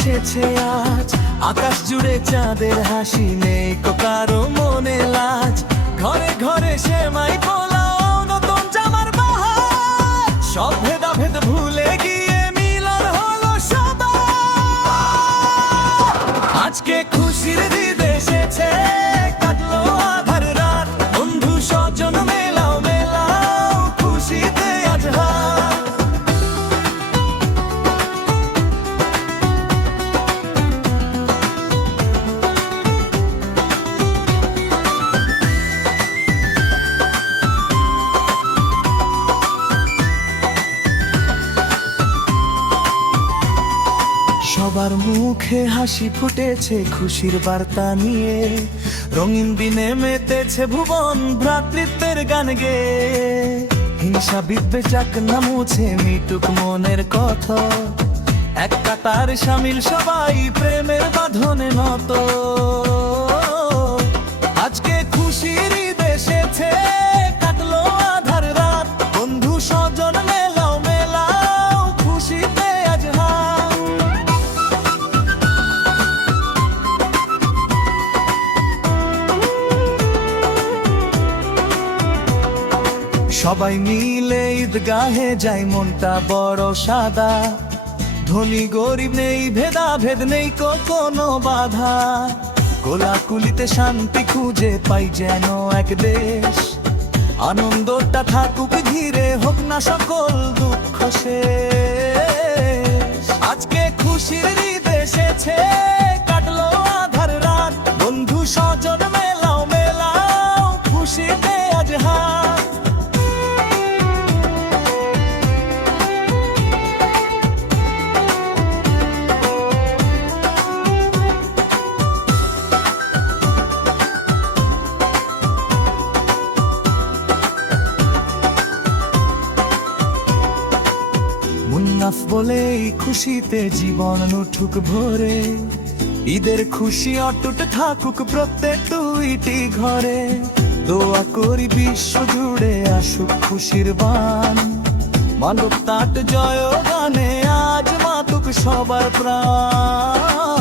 এসেছে আজ, আকাশ জুড়ে চাঁদের হাসি, নেই কো কারো মনে লাজ। ঘরে ঘরে সেমাই পোলাও, নতুন জামার বাহার, সব ভেদাভেদ ভুলে গিয়ে মিলন হলো সবার। আজকে খুশির দিন এসেছে, কাটলো আধার রাত, বন্ধু স্বজন মেলাও মেলাও, খুশিতে আজ হাত। সবার মুখে হাসি ফুটেছে খুশির বার্তা নিয়ে, রঙিন দিনে মেতেছে ভুবন ভ্রাতৃত্বের গান গেয়ে। হিংসা বিদ্বেষ না মুছে মিটুক মনের কথা, এক কাতার সামিল সবাই প্রেমের বাঁধনে নত। আজকে খুশির ঈদ এসেছে, কাটলো আধার রাত, বন্ধু স্বজন মেলাও মেলাও, খুশিতে আজ হাত। সবাই মিলে ঈদগাহে যাই, মনটা বড় সাদা, ধনী গরিব নেই ভেদাভেদ, নেই কোনো বাধা। কোলাকুলিতে শান্তি খুঁজে পাই যেন এক দেশ, আনন্দটা থাকুক ঘিরে, হোক না সকল দুঃখ শেষ। আজকে খুশির ঈদ এসেছে, কাটলো আধার রাত, বন্ধু স্বজন মেলাও মেলাও, খুশিতে আজ হাত। মুন্নাফ বলে এই খুশিতে জীবন উঠুক ভরে, ঈদের খুশি অটুট থাকুক প্রত্যেক দুইটি ঘরে। দোয়া করি বিশ্ব জুড়ে আসুক খুশির বান, মানবতার জয় গানে আজ মাতুক সবার প্রাণ।